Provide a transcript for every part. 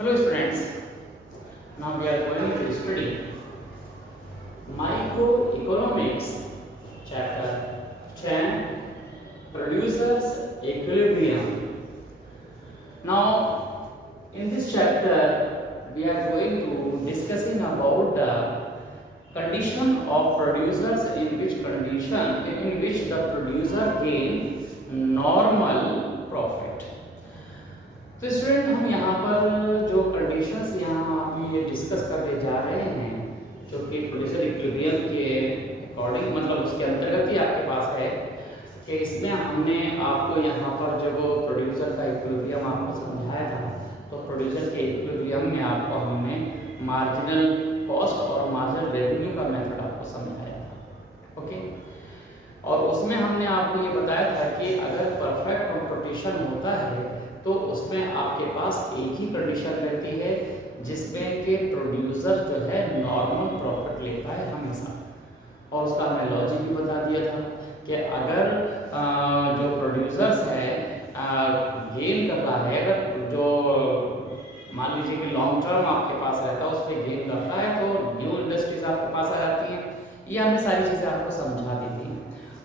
Hello students, now we are going to study Microeconomics chapter 10 Producers Equilibrium. Now in this chapter we are going to discussing about the condition of producers in which the producer gain normal profit. तो student हम यहाँ पर जो conditions यहाँ आप ये discuss करने जा रहे हैं जो कि प्रोड्यूसर इक्विलिब्रियम के अकॉर्डिंग मतलब उसके अंतर्गत ही आपके पास है कि इसमें हमने आपको यहाँ पर जब प्रोड्यूसर का इक्विलिब्रियम आपको समझाया था तो प्रोड्यूसर के इक्विलिब्रियम में आपको हमने मार्जिनल कॉस्ट और मार्जिनल रेवेन्यू का मेथड आपको समझाया था। ओके, और उसमें हमने आपको ये बताया था कि अगर परफेक्ट कंपटीशन होता है तो उसमें आपके पास एक ही कंडीशन रहती है जिसमें कि प्रोड्यूसर जो है नॉर्मल प्रॉफिट लेता है हमेशा, और उसका हमने लॉजिक भी बता दिया था कि अगर जो प्रोड्यूसर्स है गेन कर रहा है, अगर जो मान लीजिए कि लॉन्ग टर्म आपके पास रहता है उस पर गेन करता है तो न्यू इंडस्ट्रीज आपके पास आ जाती हैं। ये हमने सारी चीज़ें आपको समझा दी थी।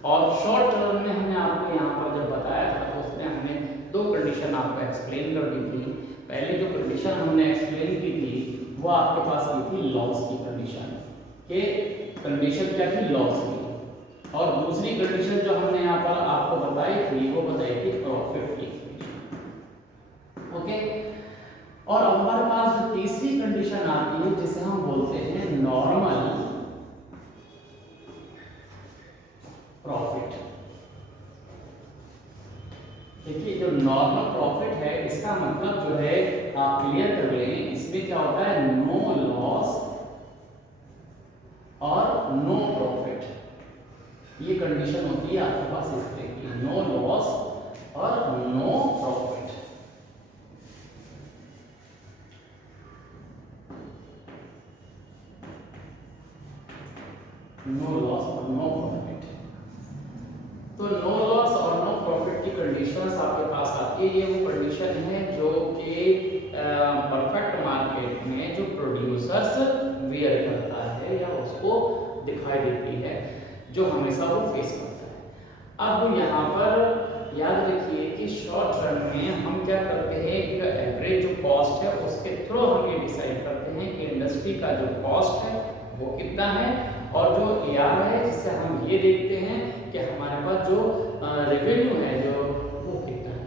और शॉर्ट टर्म में हमने आपको यहाँ पर जब बताया था तो उसमें हमने दो कंडीशन आपको एक्सप्लेन कर दी थी। पहले जो कंडीशन हमने एक्सप्लेन की थी वो आपके पास की थी लॉस की कंडीशन, कि कंडीशन क्या थी लॉस की, और दूसरी कंडीशन जो हमने यहाँ पर आपको बताई थी वो बताई थी प्रॉफिट की। ओके, और अब हमारे पास जो तीसरी कंडीशन आती है जिसे हम बोलते हैं नॉर्मल प्रॉफिट। देखिए जो नॉर्मल प्रॉफिट है इसका मतलब जो है आप क्लियर कर लें, इसमें क्या होता है नो लॉस और नो प्रॉफिट, ये कंडीशन होती है आपके पास इस तरह की, नो लॉस और नो प्रॉफिट। नो लॉस और नो प्रॉफिट, तो नो लॉस और नो प्रॉफिट की कंडीशंस आपके पास आती है। ये वो कंडीशन है जो कि परफेक्ट मार्केट में जो प्रोड्यूसर्स वेयर करता है या उसको दिखाई देती है, जो हमेशा वो फेस करता है। अब यहाँ पर याद रखिए कि शॉर्ट टर्म में हम क्या करते हैं कि एवरेज जो कॉस्ट है उसके थ्रू हम ये डिसाइड करते हैं कि इंडस्ट्री का जो कॉस्ट है वो कितना है, और जो AR है जिससे हम ये देखते हैं कि हमारे पास जो रेवेन्यू है जो वो कितना है।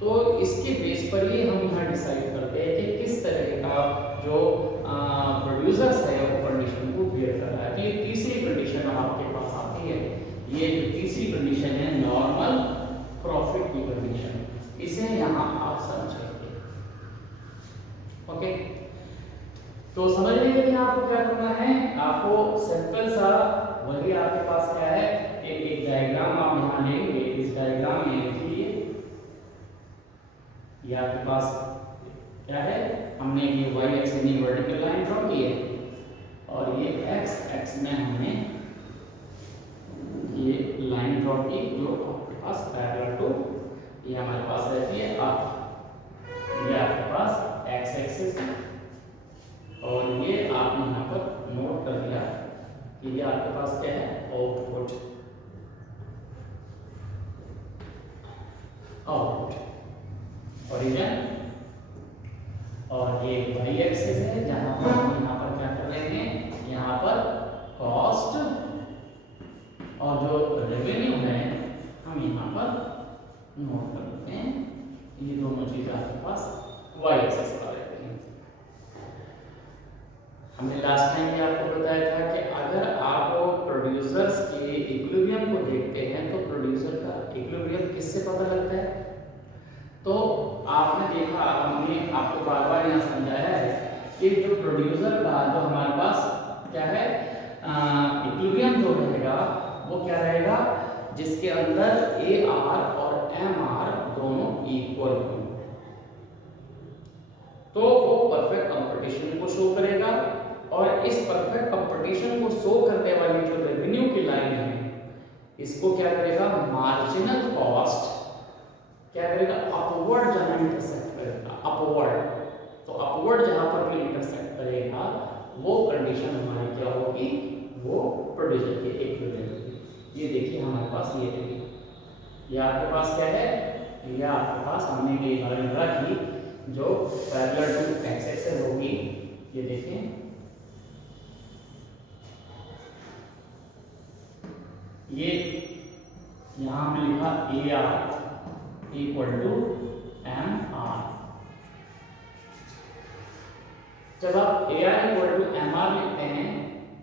तो इसके बेस पर ही हम यहाँ डिसाइड करते हैं कि किस तरह का जो प्रोड्यूसर्स है वो कंडीशन को बियर कर रहा है। तो ये तीसरी कंडीशन आपके पास आती है, ये जो तीसरी कंडीशन है नॉर्मल प्रॉफिट की कंडीशन, इसे यहाँ आप समझेंगे। ओके, तो समझने के लिए आपको क्या करना है, आपको सिंपल सा वही आपके पास क्या है एक डायग्राम आप यहाँ लेंगे। इस डायग्राम में देखिए ये आपके पास क्या है, हमने ये y एक्स यानी वर्टिकल लाइन ड्रॉ की है और ये x एक्स में हमने ये लाइन ड्रॉ की जो आपके पास पैरेलल टू ये हमारे पास रहती है ये आपके पास x एक्सिस है, और ये आपने यहाँ पर नोट कर दिया कि ये आपके पास क्या है आउटपुट ओरिजिन, और ये y एक्सिस है जहां पर हम यहाँ पर क्या कर रहे हैं, यहाँ पर कॉस्ट और जो रेवेन्यू है हम यहाँ पर नोट कर लेते हैं। ये दोनों चीजें आपके पास y एक्सिस पर रहती हैं। हमने लास्ट टाइम ये आपको बताया था कि अगर आप प्रोड्यूसर्स के इक्विलिब्रियम को देखते हैं तो प्रोड्यूसर का इक्विलिब्रियम किससे पता लगता है, तो आपने देखा हमने आपको बार बार यहाँ समझाया है कि जो प्रोड्यूसर का जो हमारे पास क्या है इक्विलिब्रियम जो रहेगा वो क्या रहेगा, जिसके अंदर AR और MR दोनों इक्वल हों, तो वो परफेक्ट कंपटीशन को शो करेगा। और इस परफेक्ट कंपटीशन को शो करने वाली जो रेवेन्यू की लाइन है इसको क्या करेगा, मार्जिनल कॉस्ट क्या करेगा, अपवर्ड जाना इंटरसेक्ट करेगा अपवर्ड। तो अपवर्ड जहां पर भी इंटरसेक्ट करेगा वो कंडीशन हमारी क्या होगी, वो प्रोड्यूसर के इक्विवेलेंट होगी। ये देखिए हमारे पास ये है, ये आपके पास क्या है, ये आपके पास हमने ये फॉर्मूला की जो पैरेलल टू एक्स एक्सिस होगी। ये देखें, ये यहाँ पे लिखा A R equal to M R. जब आप A R equal to M R लिखते हैं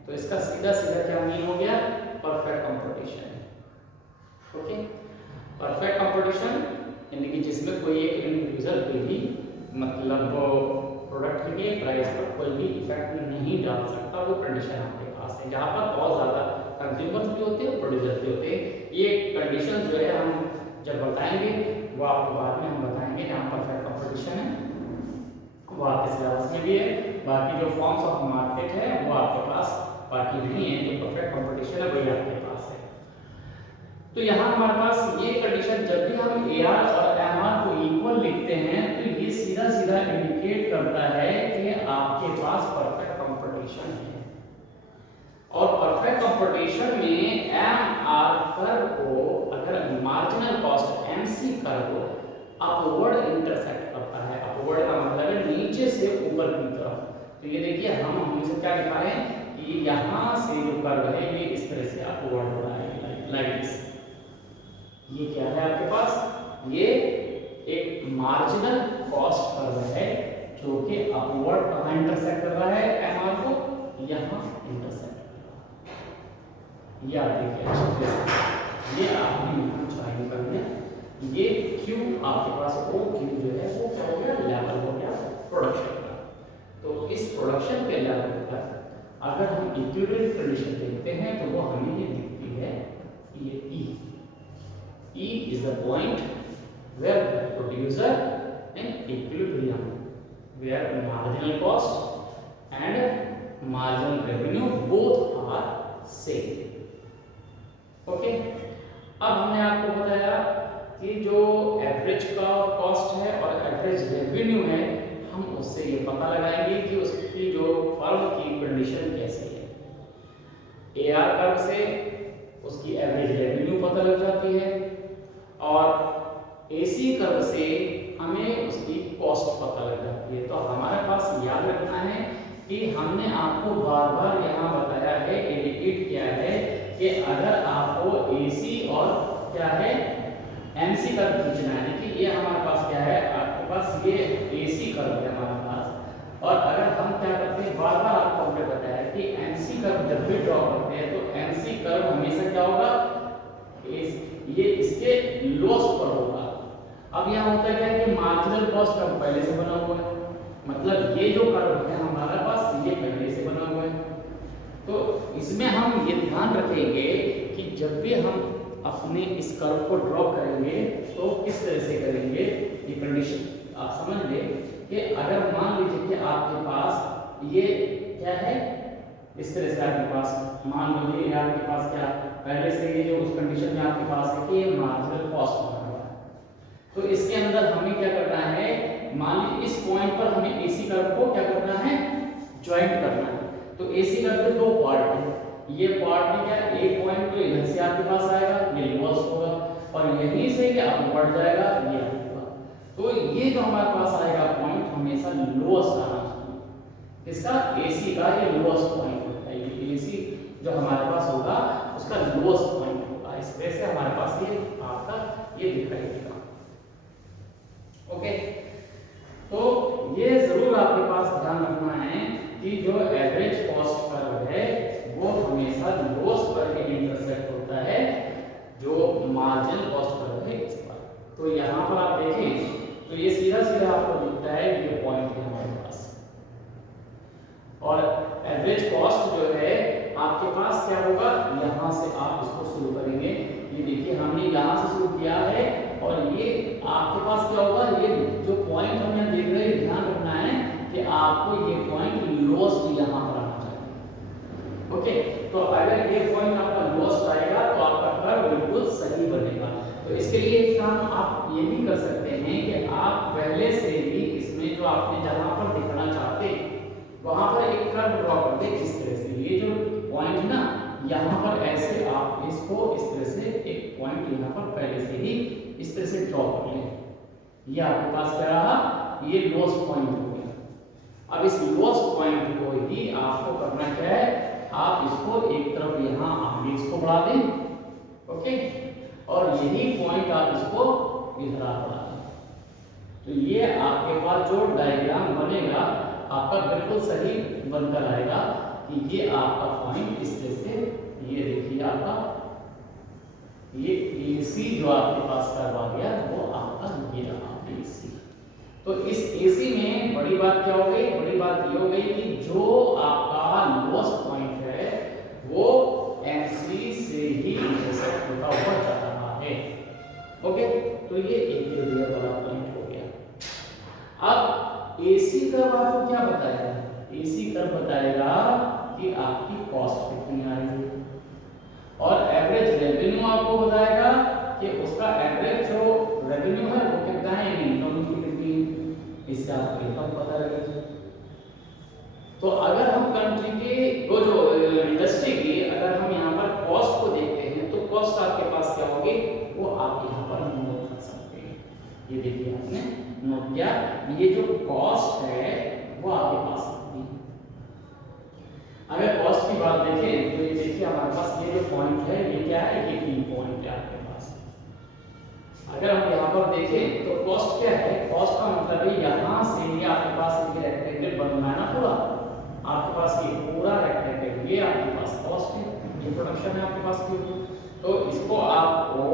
तो इसका सीधा सीधा क्या मीन हो गया, perfect competition. Okay, perfect competition यानी कि जिसमें कोई एक इंडिविजुअल पे भी मतलब प्रोडक्ट के प्राइस पर कोई भी इफेक्ट नहीं डाल सकता, वो कंडीशन आपके पास है। जहाँ पर बहुत ज़्यादा कंज्यूमर्स भी होते हैं, प्रोड्यूसर भी होते हैं। ये कंडीशन जो है हम जब बताएंगे वो आपको बाद में हम बताएंगे। यहाँ परफेक्ट कंपटीशन है वो आपके सिलेबस में भी है, बाकी जो फॉर्म्स ऑफ मार्केट है वो आपके पास बाकी नहीं है, जो परफेक्ट कंपटीशन है वही आपके पास है। तो यहाँ हमारे पास ये कंडीशन, जब भी हम ए आर और एम आर को इक्वल लिखते हैं तो ये सीधा सीधा इंडिकेट करता है कि आपके पास परफेक्ट कंपटीशन है। और परफेक्ट कंपटीशन में एम आर कर्व को अगर मार्जिनल कॉस्ट एमसी कर्व को अपवर्ड इंटरसेक्ट करता है, अपवर्ड का मतलब है नीचे से ऊपर की तरफ। तो ये देखिए हम हमेशा क्या लिखा है कि यहाँ से जो कर्व है ये इस तरह से अपवर्ड हो रहा है, लाइक दिस। ये क्या है आपके पास, ये एक मार्जिनल कॉस्ट कर्व है जो कि अपवर्ड कहाँ इंटरसेक्ट कर रहा है, एम आर को यहाँ इंटरसेक्ट कर रहा है। ये आप देखिए अच्छे से, ये आपने यहाँ चाहिए कर दिया। ये क्यू आपके पास ओ क्यू जो है वो क्या हो गया, लेवल हो गया प्रोडक्शन का। तो इस प्रोडक्शन के लेवल पर अगर हम इक्विवेलेंट कंडीशन देखते हैं तो वो हमें ये दिखती है, ये E is the point where the producer in equilibrium, where marginal cost and marginal revenue both are same. Okay? अब हमने आपको बताया कि जो एवरेज का कॉस्ट है और एवरेज रेवेन्यू है, हम उससे ये पता लगाएंगे कि उसकी जो फर्म की कंडीशन कैसी है। AR कर्व से उसकी एवरेज रेवेन्यू पता लग जाती है और AC कर्व से हमें उसकी कॉस्ट पता लग जाती है। तो हमारे पास याद रखना है कि हमने आपको बार बार यहाँ बताया है, इंडिकेट किया है कि अगर आपको AC और क्या है MC कर्व खींचना है, कि ये हमारे पास क्या है, आपके पास ये AC कर्व है हमारे पास। और अगर हम क्या करते हैं, बार बार आपको हमने बताया कि MC कर्व जब भी ड्रॉ करते हैं तो MC कर्व हमेशा क्या होगा, ये इसके लॉस पर होगा। अब यहाँ होता क्या है कि मार्जिनल कॉस्ट कर्व पहले से बना हुआ है, मतलब ये जो कर्व है हमारे पास ये पहले से बना हुआ है। तो इसमें हम ये ध्यान रखेंगे कि जब भी हम अपने इस कर्व को ड्रॉ करेंगे तो किस तरह से करेंगे, ये कंडीशन आप समझ ले कि अगर मान लीजिए कि आपके पास ये क्या है, इस तरह से आपके पास मान लीजिए आपके पास क्या पहले से ये जो उस कंडीशन में आपके पास है कि ये मार्जिनल कॉस्ट बना हुआ है। तो इसके अंदर हमें क्या करना है, मान लीजिए इस पॉइंट पर हमें AC कर्व को क्या करना है, ज्वाइंट करना है। तो AC कर्व के दो पार्ट है, ये पार्ट में क्या एक पॉइंट तो इधर से आपके पास आएगा, ये लोअर्स होगा, और यहीं से ये अपवर्ड जाएगा, ये होगा। तो ये जो हमारे पास आएगा पॉइंट हमेशा लोअर्स आना चाहिए। इसका AC का ये लोअर्स पॉइंट होता है, ये AC जो हमारे पास होगा उसका लोएस्ट पॉइंट होगा। इस वजह से हमारे पास ये आपका ये दिखाई देगा। ओके, तो ये जरूर आपके पास ध्यान रखना है कि जो एवरेज कॉस्ट कर्व है वो हमेशा लोएस्ट पर ही इंटरसेक्ट होता है जो मार्जिनल कॉस्ट कर्व है इस पर। तो यहाँ पर आप देखें तो ये सीधा सीधा आपको दिखता है, ये पॉइंट है हमारे पास। और एवरेज कॉस्ट जो है आपके पास क्या होगा, यहाँ से आप इसको शुरू करेंगे। ये देखिए हमने यहाँ से शुरू किया है और ये आपके पास क्या होगा, ये जो पॉइंट हम यहाँ देख रहे हैं ध्यान रखना है कि आपको ये पॉइंट लोएस्ट यहाँ पर आना चाहिए। ओके, तो अगर ये पॉइंट आपका लोएस्ट आएगा तो आपका कर्व बिल्कुल सही बनेगा। तो इसके लिए एक काम आप ये भी कर सकते हैं कि आप पहले से ही इसमें जो जो आपने जहां पर दिखाना चाहते वहां पर एक कर्व ड्रॉ कर दे इस तरह से। ये जो पॉइंट है ना, यहाँ पर ऐसे आप इसको इस तरह से एक पॉइंट यहाँ पर पहले से ही इस तरह से ड्रॉ कर लें। ये आपके पास क्या रहा, ये लोएस्ट पॉइंट हो गया। अब इस लोएस्ट पॉइंट को ही आपको करना क्या है, आप इसको एक तरफ यहाँ आगे इसको बढ़ा दें, ओके, और यही पॉइंट आप इसको इधर बढ़ा दें। तो ये आपके पास जो डायग्राम बनेगा आपका बिल्कुल सही बनकर आएगा कि ये आपका पॉइंट इस तरह से, ये देखिए आपका ये AC जो आपके पास करवा गया वो आपका ये रहा AC। तो इस AC में बड़ी बात क्या हो गई, बड़ी बात ये हो गई कि जो आपका लोएस्ट पॉइंट है वो MC से ही इंटरसेक्ट होता हुआ जा रहा है, ओके। तो ये एक रेडियल वाला पॉइंट हो गया। अब AC कर्व आपको क्या बताएगा, AC कर्व बताएगा कि आपकी कॉस्ट कितनी आ रही है, और एवरेज रेवेन्यू आपको बताएगा कि उसका एवरेज जो रेवेन्यू है वो कितना है, इनकम की कितनी, इससे आपको इनकम पता लगेगा। तो अगर हम कंट्री के वो जो इंडस्ट्री की अगर हम यहाँ पर कॉस्ट को देखते हैं तो कॉस्ट आपके पास क्या होगी, वो आप यहाँ पर नोट कर सकते हैं। ये देखिए आपने नोट किया, ये जो कॉस्ट है वो आपके पास होगी। अगर कॉस्ट की बात देखें तो ये देखिए हमारे पास ये जो पॉइंट है ये क्या है, ये की पॉइंट है आपके पास। अगर हम यहाँ पर देखें तो कॉस्ट क्या है, कॉस्ट का मतलब है यहाँ से ये आपके पास ये रेक्टेंगल बनना है ना पूरा, आपके पास ये पूरा रेक्टेंगल ये आपके पास कॉस्ट है, ये प्रोडक्शन है आपके पास क्यू। तो इसको आप O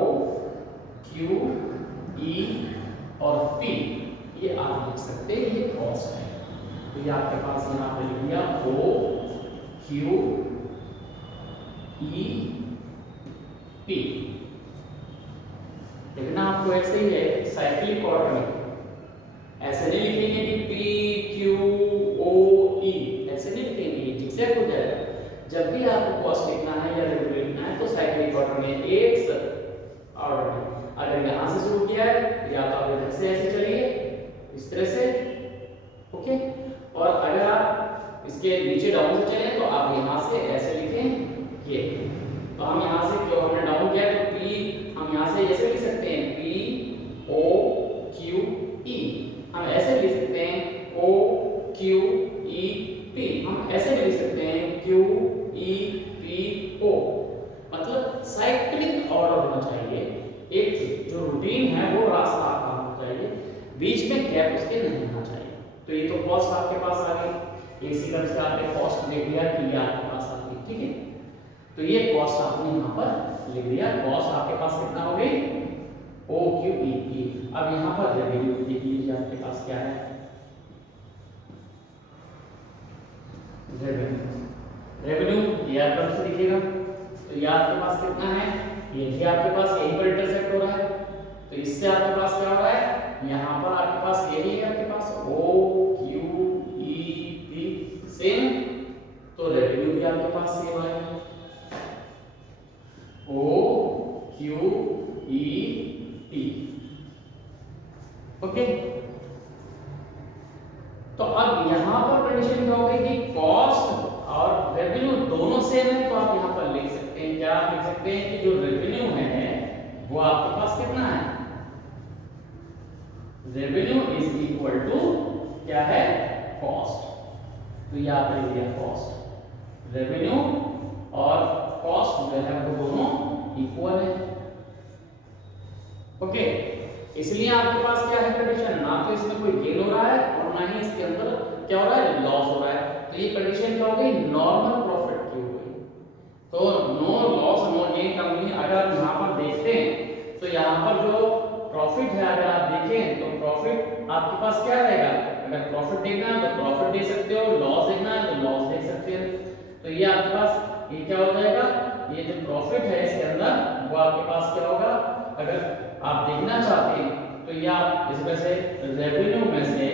Q E और P ये आप लिख सकते हैं, ये कॉस्ट है। तो ये आपके पास यहाँ पे लिख दिया O Q E P, लिखना आपको ऐसे ही है साइक्लिक ऑर्डर में, ऐसे नहीं लिखेंगे कि P Q O E, ऐसे नहीं लिखेंगे, जिक्सैक हो जाएगा। जब भी आपको कॉस्ट लिखना है या रेवेन्यू लिखना है तो साइक्लिक ऑर्डर में एक ऑर्डर में। अगर यहाँ से शुरू किया है या तो आप इधर से ऐसे चलिए इस तरह से, ओके, और अगर आप इसके नीचे डाउन से चलें तो आप यहाँ से ऐसे लिखें ये। तो हम यहाँ से जो हमने डाउन किया तो P हम यहाँ से ऐसे लिख सकते हैं P O Q E, हम ऐसे लिख सकते हैं O Q E P, हम ऐसे भी लिख सकते हैं Q E P O। मतलब साइक्लिक ऑर्डर होना चाहिए, एक जो रूटीन है वो रास्ता आपका होना चाहिए, बीच में गैप उसके नहीं होना चाहिए। तो ये तो कॉस्ट आपके पास आ गई, AC कर्व से आपने कॉस्ट लिख लिया कि ये आपके पास आ गई, ठीक है। तो ये कॉस्ट आपने यहाँ पर लिख दिया, कॉस्ट आपके पास कितना हो गई O Q E P। अब यहाँ पर रेवेन्यू देख लीजिए आपके पास क्या है, रेवेन्यू ये आपके से दिखेगा। तो ये आपके पास कितना है, ये भी आपके पास यहीं पर इंटरसेक्ट हो रहा है, तो इससे आपके पास क्या हो रहा है, यहाँ पर आपके पास यही है आपके पास O Q E P same, तो रेवेन्यू भी आपके पास सेम आएगा O Q E P, okay. तो अब यहाँ पर कंडीशन क्या होगी कि कॉस्ट और रेवेन्यू दोनों सेम है, तो आप यहाँ पर लिख सकते हैं, क्या आप लिख सकते हैं कि जो रेवेन्यू है वो आपके पास कितना है, रेवेन्यू इज इक्वल टू क्या है, कॉस्ट। तो ये आपने लिख दिया कॉस्ट, रेवेन्यू और कॉस्ट जो है वो दोनों इक्वल है, ओके। इसलिए आपके पास क्या है कंडीशन, ना तो इसमें कोई गेन हो रहा है और ना ही इसके अंदर क्या हो रहा है, लॉस हो रहा है। तो ये कंडीशन क्या हो गई, नॉर्मल प्रॉफिट की हो गई। तो no loss no gain company अगर यहाँ पर देखते हैं तो यहाँ पर जो प्रॉफिट है अगर आप देखें तो प्रॉफिट आपके पास क्या रहेगा, अगर प्रॉफिट देखना है तो प्रॉफिट देख सकते हो, लॉस देखना है तो लॉस देख सकते हो। तो ये आपके पास ये क्या हो जाएगा, ये जो प्रॉफिट है इसके अंदर वो आपके पास क्या होगा, अगर आप देखना चाहते हैं तो ये आप इसमें से रेवेन्यू में से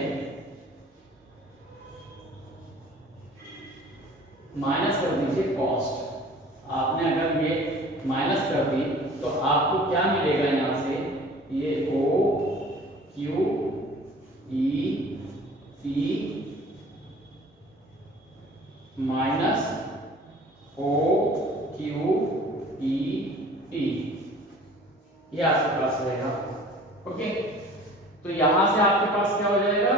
माइनस कर दीजिए कॉस्ट। आपने अगर ये माइनस कर दी तो आपको क्या मिलेगा, यहाँ से ये O Q E ये आपके पास रहेगा। ओके, तो यहां से आपके पास क्या हो जाएगा,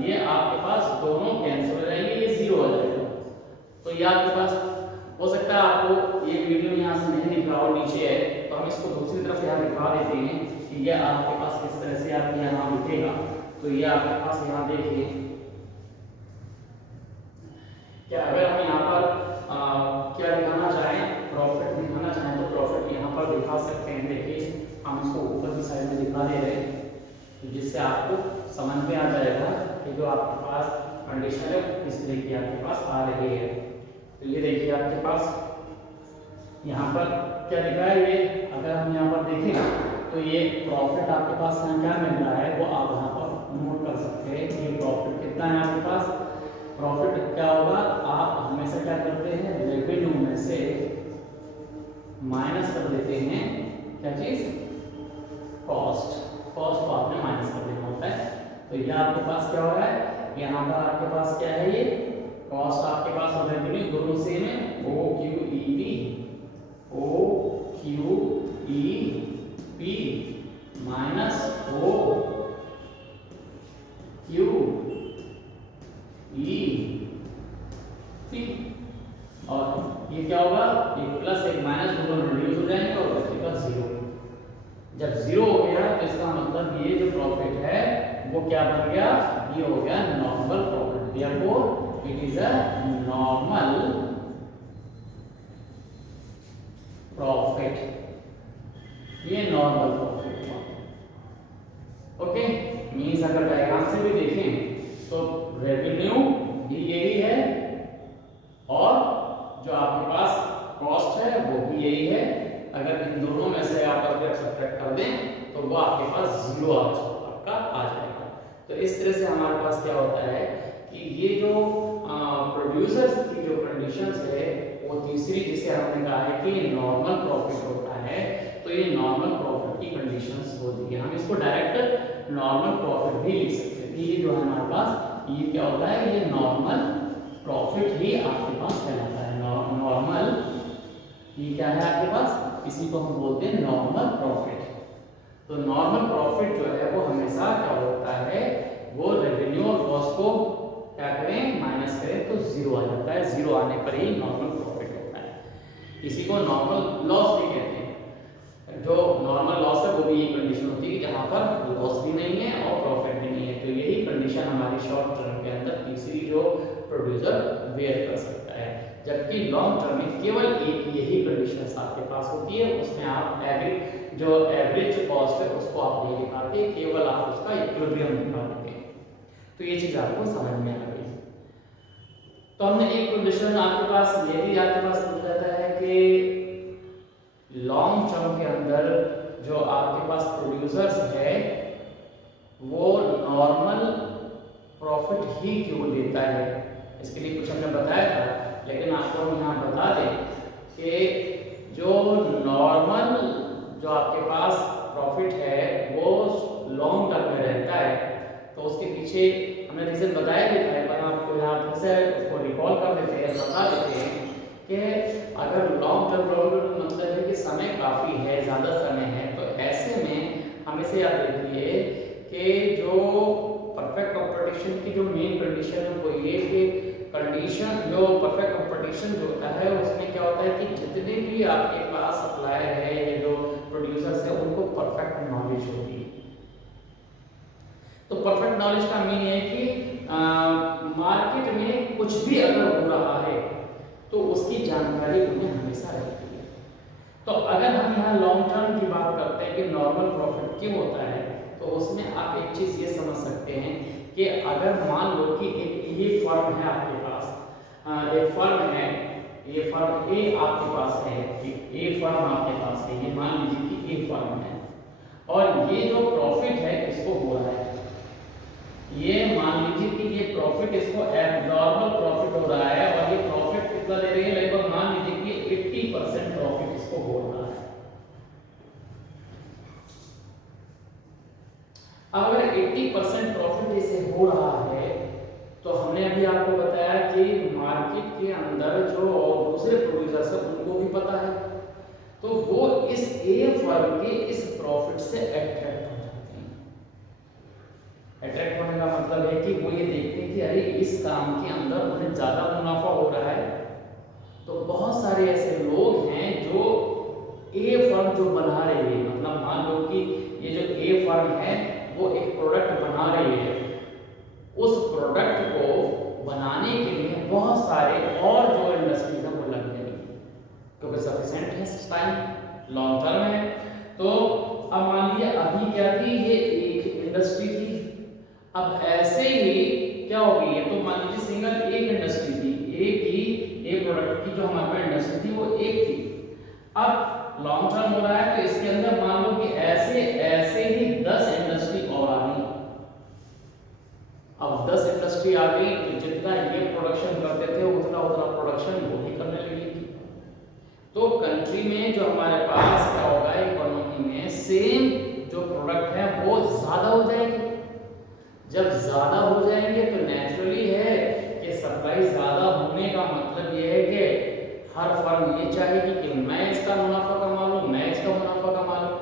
ये आपके पास दोनों कैंसिल हो जाएंगे, ये जीरो हो जाएगा। तो ये आपके पास हो सकता है आपको ये वीडियो यहाँ से नहीं दिख रहा हो, नीचे है, तो हम इसको दूसरी तरफ यहाँ दिखा देते हैं कि ये आपके पास किस तरह से आप यहाँ दिखेगा। तो ये आपके पास यहाँ देखिए क्या, अगर हम यहाँ पर क्या दिखाना चाहें, प्रॉफिट दिखाना चाहें तो प्रॉफिट यहाँ पर दिखा सकते हैं। देखिए हम इसको ऊपर की साइड में दिखा दे रहे हैं, तो जिससे आपको समझ में आ जाएगा कि जो आपके पास कंडीशन है किस तरह की आपके पास आ रही है। तो ये देखिए आपके पास यहाँ पर क्या लिखा है, ये अगर हम यहाँ पर देखें तो ये प्रॉफिट आपके पास यहाँ क्या मिल रहा है वो आप यहाँ पर नोट कर सकते हैं। ये प्रॉफिट कितना है आपके पास, प्रॉफिट क्या होगा, आप हमेशा क्या करते हैं, रेवेन्यू में से माइनस कर देते हैं क्या चीज, कॉस्ट। कॉस्ट को आपने माइनस कर देना होता है। तो ये आपके पास क्या हो रहा है, यहाँ पर आपके पास क्या है, ये कॉस्ट आपके पास और रेवेन्यू दोनों सेम है, O Q E P, O Q E P minus O Q E P, और ये क्या होगा, एक प्लस एक माइनस दोनों रिड्यूस हो जाएंगे और बचेगा जीरो। जब जीरो हो गया तो इसका मतलब ये जो प्रॉफिट है वो क्या बन गया, ये हो गया normal profit. Therefore it is a normal profit, ये नॉर्मल प्रॉफिट हुआ। ओके, मींस अगर डायग्राम से भी देखें तो रेवेन्यू भी यही है और जो आपके पास कॉस्ट है वो भी यही है। अगर इन दोनों में से आप अगर सब्ट्रैक्ट कर दें तो वो आपके पास जीरो आपका आ जाएगा। तो इस तरह से हमारे पास क्या होता है कि ये जो प्रोड्यूसर्स की जो कंडीशंस है वो तीसरी, जिसे हमने कहा है कि नॉर्मल प्रॉफिट होता है, तो ये नॉर्मल प्रॉफिट की कंडीशंस होती है। हम इसको डायरेक्ट नॉर्मल प्रॉफिट भी लिख सकते हैं। ये जो है हमारे पास ये क्या होता है, ये नॉर्मल प्रॉफिट ही आपके पास कहलाता है। नॉर्मल, ये क्या है आपके पास, इसी को हम बोलते हैं नॉर्मल प्रॉफिट। तो नॉर्मल प्रॉफिट जो है वो हमेशा क्या होता है, वो रेवेन्यू और कॉस्ट को क्या करें, माइनस करें तो जीरो आ जाता है। जीरो आने पर ही नॉर्मल प्रॉफिट होता है। इसी को नॉर्मल लॉस भी कहते हैं। जो नॉर्मल लॉस है वो भी ये कंडीशन होती है जहां पर लॉस भी नहीं है और प्रॉफिट भी नहीं है। तो यही कंडीशन हमारी शॉर्ट टर्म के अंदर तीसरी जो प्रोड्यूसर बेयर कर सकता है। जबकि लॉन्ग टर्म में केवल एक यही कंडीशन आपके पास होती है, उसमें आप एवरेज कॉस्ट है उसको आप नहीं दिखाते, केवल आप उसका इक्विलिब्रियम दिखा देते हैं। तो ये चीज आपको समझ में आ गई। तो हमने एक कंडीशन आपके पास ये भी आपके पास पूछ जाता है कि लॉन्ग टर्म के अंदर जो आपके पास प्रोड्यूसर्स है वो नॉर्मल प्रॉफिट ही क्यों देता है। इसके लिए कुछ हमने बताया था, लेकिन आपको हम यहाँ बता दें कि जो नॉर्मल जो आपके पास प्रॉफिट है वो लॉन्ग टर्म में रहता है। तो उसके पीछे हमने रीजन बताया भी था, पर आपको यहाँ फिर से उसको रिकॉल कर देते हैं, बता देते हैं कि अगर लॉन्ग टर्म प्रॉफिट मतलब है कि समय काफ़ी है, ज़्यादा समय है, तो ऐसे में हमेशा याद रखिए कि जो परफेक्ट कंपटीशन की जो मेन कंडीशन है वो ये कि कंडीशन जो परफेक्ट कंपटीशन जो होता है उसमें क्या होता है कि जितने भी आपके पास सप्लायर है या जो प्रोड्यूसर्स है उनको परफेक्ट नॉलेज होती है। तो परफेक्ट नॉलेज का मीन है कि मार्केट में कुछ भी अगर हो रहा है तो उसकी जानकारी उन्हें हमेशा रहती है। तो अगर हम यहाँ लॉन्ग टर्म की बात करते हैं कि नॉर्मल प्रॉफिट क्यों होता है, तो उसमें आप एक चीज ये समझ सकते हैं कि अगर मान लो कि एक ये फर्म है आपके पास, एक फर्म है, ये फर्म ए आपके पास है, ए फर्म आपके पास है, ये मान लीजिए कि ए फर्म है और ये जो प्रॉफिट है इसको हो रहा है, ये मान लीजिए कि ये प्रॉफिट इसको एब्नॉर्मल प्रॉफिट हो रहा है और ये प्रॉफिट कितना दे रही है, लगभग मान लीजिए कि 80% प्रॉफिट इसको हो रहा है। अब अगर 80% प्रॉफिट इसे हो रहा है तो हमने अभी आपको बताया कि मार्केट के अंदर जो दूसरे प्रोड्यूसर्स हैं उनको भी पता है। तो वो इस ए फर्म के इस प्रॉफिट से अट्रैक्ट हो जाते हैं। अट्रैक्ट होने का मतलब है कि वो ये देखते हैं कि अरे इस काम के अंदर उन्हें ज़्यादा मुनाफा हो रहा है। तो बहुत सारे ऐसे लोग हैं जो ए फर्म जो बना रही है, मतलब मान लो कि ये जो ए फर्म है वो एक प्रोडक्ट बना रही है, उस प्रोडक्ट को बनाने के लिए बहुत सारे और जो इंडस्ट्रीज है वो लग जाएगी, क्योंकि सफिशिएंट है टाइम, लॉन्ग टर्म है। तो अब मान लीजिए अभी क्या थी, ये एक इंडस्ट्री थी, अब ऐसे ही क्या होगी, ये तो मान लीजिए सिंगल एक इंडस्ट्री थी, एक ही एक प्रोडक्ट की जो हमारे पास इंडस्ट्री थी वो एक थी। अब लॉन्ग टर्म हो रहा है तो इसके अंदर मान लो कि ऐसे ऐसे ही 10 इंडस्ट्री और आ गई। अब 10 इंडस्ट्री आ गई तो जितना ये प्रोडक्शन करते थे उतना उतना प्रोडक्शन वो भी करने लगेगी। तो कंट्री में जो हमारे पास क्या होगा, इकोनॉमी में सेम जो प्रोडक्ट है वो ज्यादा हो जाएगी। जब ज्यादा हो जाएंगे तो नेचुरली है कि सप्लाई ज्यादा होने का मतलब ये है कि हर फर्म ये चाहेगी कि मैं इसका मुनाफा कमा लूं, मैं इसका मुनाफा कमा लूं,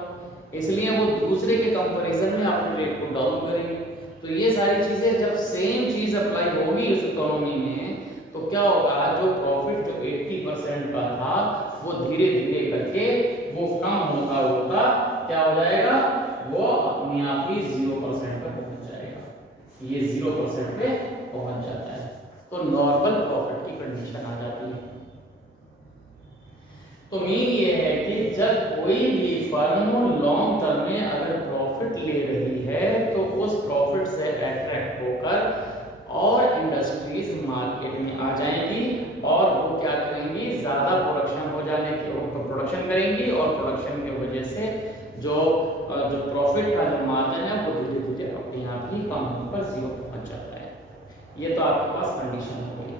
इसलिए वो दूसरे के कंपैरिजन में अपने रेट को डाउन करेगी। तो ये सारी चीजें जब सेम चीज अप्लाई होगी उस इकोनॉमी में तो क्या होगा, जो प्रॉफिट जो 80% का था वो धीरे धीरे करके वो कम होता होता क्या हो जाएगा, वो अपने आप ही 0% पे पहुंच जाएगा। ये 0% पे पहुंच जाता है तो नॉर्मल प्रॉफिट की कंडीशन आ जाती है। तो मीन ये है कि जब कोई भी फर्म लॉन्ग टर्म में अगर प्रॉफिट ले रही है तो उस प्रॉफिट से अट्रैक्ट होकर और इंडस्ट्रीज मार्केट में आ जाएंगी और वो क्या करेंगी, ज्यादा प्रोडक्शन हो जाने की प्रोडक्शन करेंगी और प्रोडक्शन की वजह से जो प्रॉफिट का जो मार्जिन है वो धीरे धीरे अपने आप ही कम होकर 0 पहुंच जाता है। ये तो आपके पास कंडीशन हो गई।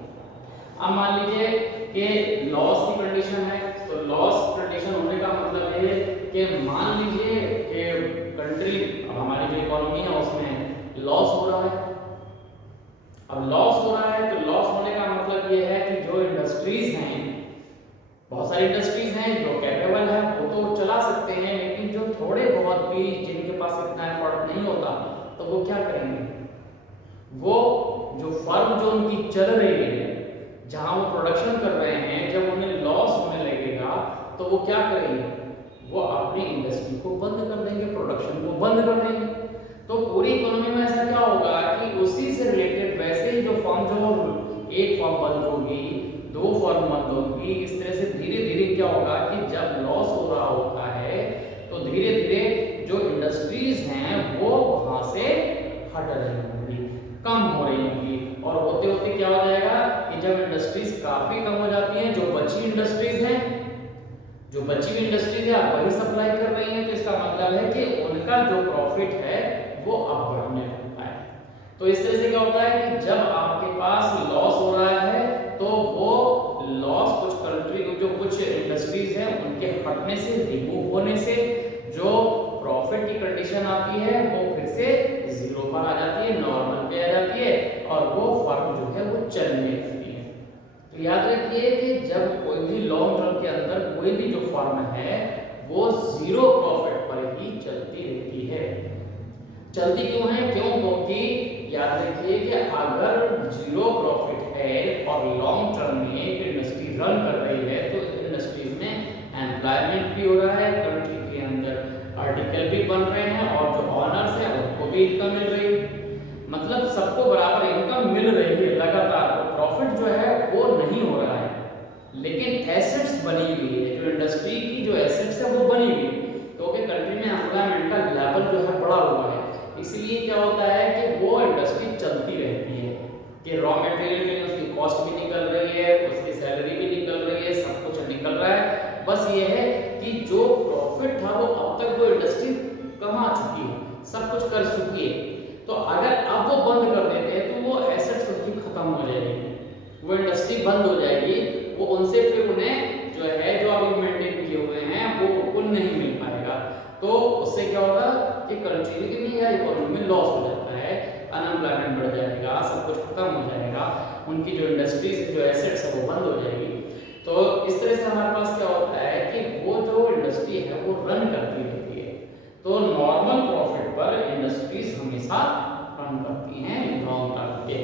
अब मान लीजिए कि लॉस की कंडीशन है, तो लॉस कंडीशन होने का मतलब है कि मान लीजिए कि कंट्री हमारी जो इकोनॉमी है उसमें लॉस हो रहा है। अब लॉस हो रहा है तो लॉस होने का मतलब ये है कि जो इंडस्ट्रीज हैं, बहुत सारी इंडस्ट्रीज हैं जो कैपेबल है वो तो चला सकते हैं, लेकिन जो थोड़े बहुत भी जिनके पास इतना एफर्ट नहीं होता तो वो क्या करेंगे, वो जो फर्म जो उनकी चल रही है जहां वो प्रोडक्शन कर रहे हैं, जब उन्हें लॉस होने लगेगा तो वो क्या करेंगे, वो अपनी इंडस्ट्री को बंद कर देंगे, प्रोडक्शन को बंद कर देंगे। तो पूरी इकोनॉमी में ऐसा क्या होगा कि उसी से रिलेटेड वैसे ही जो फर्म जो एक फर्म बंद होगी, 2 फर्म बंद होगी, इस तरह से धीरे धीरे क्या होगा कि जब लॉस हो रहा होता है तो धीरे धीरे जो इंडस्ट्रीज हैं वो वहां से हट रही होंगी, कम हो रही होंगी, और होते होते क्या हो जाएगा कि जब इंडस्ट्रीज काफी कम हो जाती हैं, जो बची इंडस्ट्रीज हैं, जो बची हुई इंडस्ट्रीज है आप वही सप्लाई कर रही हैं, तो इसका मतलब है कि उनका जो प्रॉफिट है वो अब बढ़ने लगता है। तो इस तरह से क्या होता है कि जब आपके पास लॉस हो रहा है तो वो लॉस कुछ कंट्री जो कुछ इंडस्ट्रीज हैं उनके हटने से, रिमूव होने से जो प्रॉफिट की कंडीशन आती है वो फिर से 0 पर आ जाती है, नॉर्मल पे आ जाती है और वो फर्म जो है वो चलने लगती है। तो याद रखिए कि जब कोई भी लॉन्ग टर्म के अंदर कोई भी जो फर्म है वो 0 प्रॉफिट पर ही चलती रहती है। चलती क्यों है, क्यों, क्योंकि याद रखिए कि अगर 0 प्रॉफिट है और लॉन्ग टर्म में एक इंडस्ट्री रन कर रही है तो इंडस्ट्रीज में एम्प्लॉयमेंट भी हो रहा है, कंट्री के अंदर आर्टिकल भी बन रहे हैं और जो ऑनर्स हैं उनको भी इनकम मिल रही है, मतलब सबको बराबर इनकम मिल रही है लगातार। तो प्रॉफिट जो है वो नहीं हो रहा है, लेकिन एसेट्स बनी हुई है, जो इंडस्ट्री की जो एसेट्स है वो बनी हुई है, क्योंकि कंट्री में एम्प्लॉयमेंट का लेवल जो है बढ़ा हुआ है, इसलिए क्या होता है कि वो इंडस्ट्री चलती रहती है कि रॉ मटेरियल के लिए उसकी कॉस्ट भी निकल रही है, उसकी सैलरी भी निकल रही है, सब कुछ निकल रहा है। बस ये है कि जो प्रॉफिट था वो अब तक वो इंडस्ट्री कमा चुकी है, सब कुछ कर चुकी है, तो अगर अब वो बंद कर देते हैं तो वो एसेट्स उसकी खत्म हो जाएगी, वो इंडस्ट्री बंद हो जाएगी, वो उनसे फिर उन्हें जो है जो अभी मेंटेन किए हुए हैं वो उनको नहीं मिल पाएगा। तो उससे क्या होगा कि कंट्री में या इकोनॉमी में लॉस हो जाता है, अनएम्प्लॉयमेंट बढ़ जाएगा, सब कुछ खत्म हो जाएगा, उनकी जो इंडस्ट्रीज जो एसेट्स है वो बंद हो जाएगी। तो इस तरह से हमारे पास क्या होता है कि वो जो इंडस्ट्री है वो रन करती रहती है। तो नॉर्मल प्रॉफिट पर इंडस्ट्रीज हमेशा रन करती हैं लॉन्ग टर्म पे।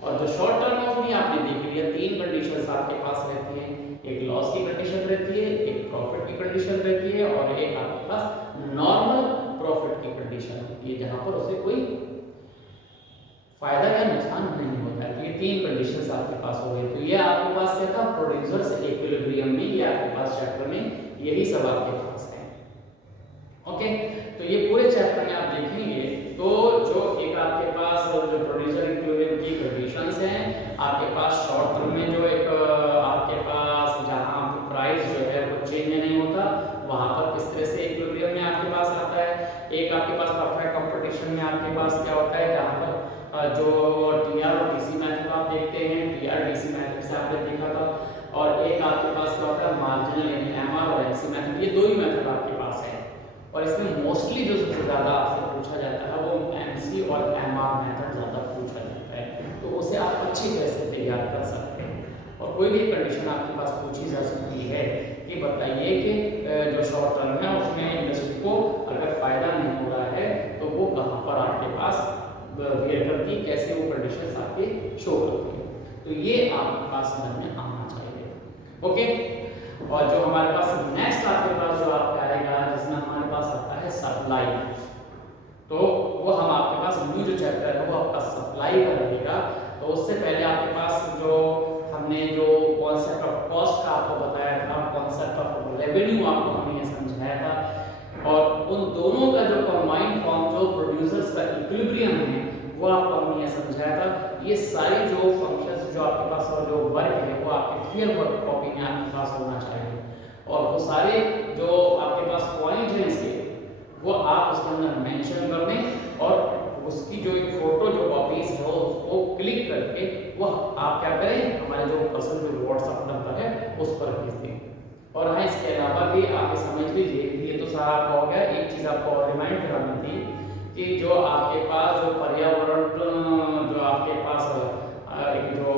और जो शॉर्ट टर्म है उसमें आपने देख लिया 3 कंडीशंस आपके पास रहती हैं, एक लॉस की कंडीशन रहती है, एक प्रॉफिट की कंडीशन रहती है और एक आपके पास नॉर्मल प्रॉफिट की कंडीशन होती है जहां पर उसे कोई फायदा या नुकसान नहीं होता है। तो ये 3 कंडीशंस आपके पास हो गई। तो ये आपके पास क्या था, प्रोड्यूसर्स इक्विलिब्रियम में, ये आपके पास चैप्टर में यही सब आपके पास है। ओके, तो ये पूरे चैप्टर में आप देखेंगे तो जो एक आपके पास जो प्रोड्यूसर इक्विलिब्रियम की कंडीशंस हैं, आपके पास शॉर्ट टर्म में जो एक आपके पास जहां प्राइस जो है वो चेंज नहीं होता, वहां पर किस तरह से इक्विलिब्रियम में आपके पास आता है। एक आपके पास परफेक्ट कंपटीशन में आपके पास क्या होता है, जहां पर जो टीआर और डीसी मेथड आप देखते हैं, टीआर डीसी मेथड से आपने देखा था, और एक आपके पास क्या होता है मार्जिनल यानी एमआर और एमसी मेथड, ये दो ही मेथड आपके पास है। और इसमें मोस्टली जो सबसे ज़्यादा आपसे पूछा जाता है वो एमसी और एमआर मेथड ज़्यादा पूछा जाता है, तो उसे आप अच्छी तरह से तैयार कर सकते हैं। और कोई भी कंडीशन आपके पास पूछी जा सकती है कि बताइए कि जो शॉर्ट टर्म है उसमें इंडस्ट्री को अगर फायदा नहीं हो रहा है तो वो कहाँ पर आपके पास वेयर करती है, कैसे वो कंडीशंस आपके शो करती है। तो ये आपके पास समझ में आना चाहिए। ओके, और जो हमारे पास नेक्स्ट आपके पास जो आपका आएगा जिसमें हमारे पास आता है सप्लाई, तो वो हम आपके पास न्यू जो चैप्टर है वो आपका सप्लाई का रहेगा। तो उससे पहले आपके पास जो हमने जो कॉन्सेप्ट ऑफ कॉस्ट का आपको बताया था, कॉन्सेप्ट ऑफ रेवेन्यू आपको हमने ये समझाया था, और उन दोनों का जो कंबाइंड फॉर्म जो प्रोड्यूसर्स का इक्विलिब्रियम है वो आपको हमने ये समझाया था। ये सारे जो फंक्शंस जो आपके पास और जो वर्क है वो आपके फेयर वर्क कॉपी में आपके पास होना चाहिए, और वो सारे जो आपके पास पॉइंट हैं इसके वो आप उसके अंदर मेंशन कर दें, और उसकी जो एक फोटो जो कॉपीज है उसको क्लिक करके वो आप क्या करें, हमारे जो पर्सन जो व्हाट्सएप नंबर है उस पर भेज दें। और हाँ, इसके अलावा भी आप समझ लीजिए, ये तो सारा आपका हो गया। एक चीज़ आपको और रिमाइंड करानी थी कि जो आपके पास जो पर्यावरण जो आपके पास एक जो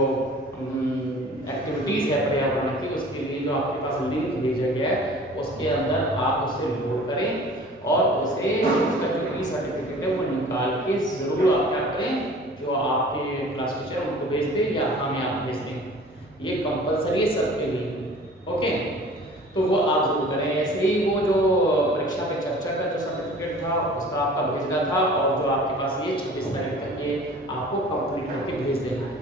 एक्टिविटीज़ है पर्यावरण की, उसके लिए जो आपके पास लिंक भेजा गया है उसके अंदर आप उसे लोड करें और उसे उसका जो ई सर्टिफिकेट है वो निकाल के ज़रूर आप क्या करें, जो आपके क्लास टीचर उनको भेज दें या हमें आप भेज दें। ये कंपलसरी है सबके लिए। ओके, तो वो आप जरूर करें। ऐसे ही वो जो परीक्षा पे चर्चा का जो सर्टिफिकेट था उसका आपका भेजना था, और जो आपके पास ये 26 तारीख तक ये आपको कंप्लीट करके भेज देना है,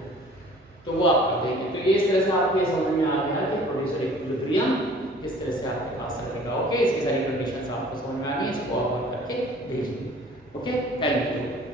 तो वो आप कर देंगे। तो ये इस तरह से आपको ये समझ में आ गया कि प्रोड्यूसर इक्विलिब्रियम किस तरह से आपके पास रहेगा। ओके, इसकी सारी कंडीशंस आपको समझ में आ गई, इसको आप करके भेजिए। Okay, thank you.